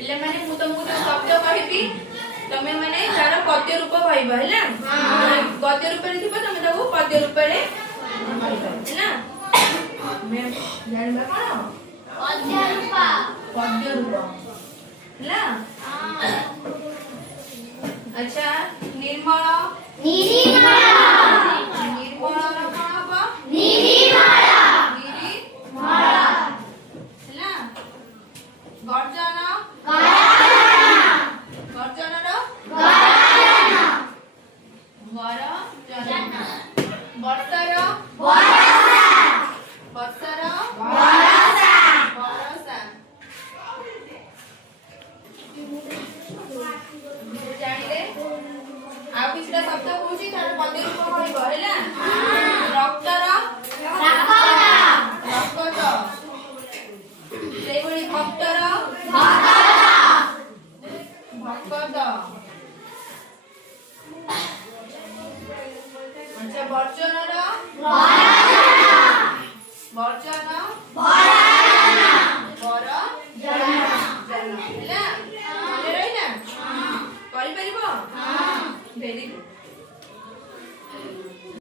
पिले माने मु तुमको जो शब्द कहबी तमे माने तार पद्य रूप कहबा हैला गद्य रूप रे थिबो तमे ताको पद्य रूप रे कहबा हैला मैं जानबा कोन पद्य रूप हैला अच्छा निर्मल निर्मल निर्मल कोन हबो निर्मल निर्मल हैला गर्जन गर्जन रो गर्जन गरजन वर्षर वर्षा वर्षर वर्षा वर्षा जानिले आ किछटा शब्द कहूची तार पद्य रूप कहबो हैला रक्तर रक्त रक्त सेबडी भक्तर भक्त अच्छा वर्जन वर्जन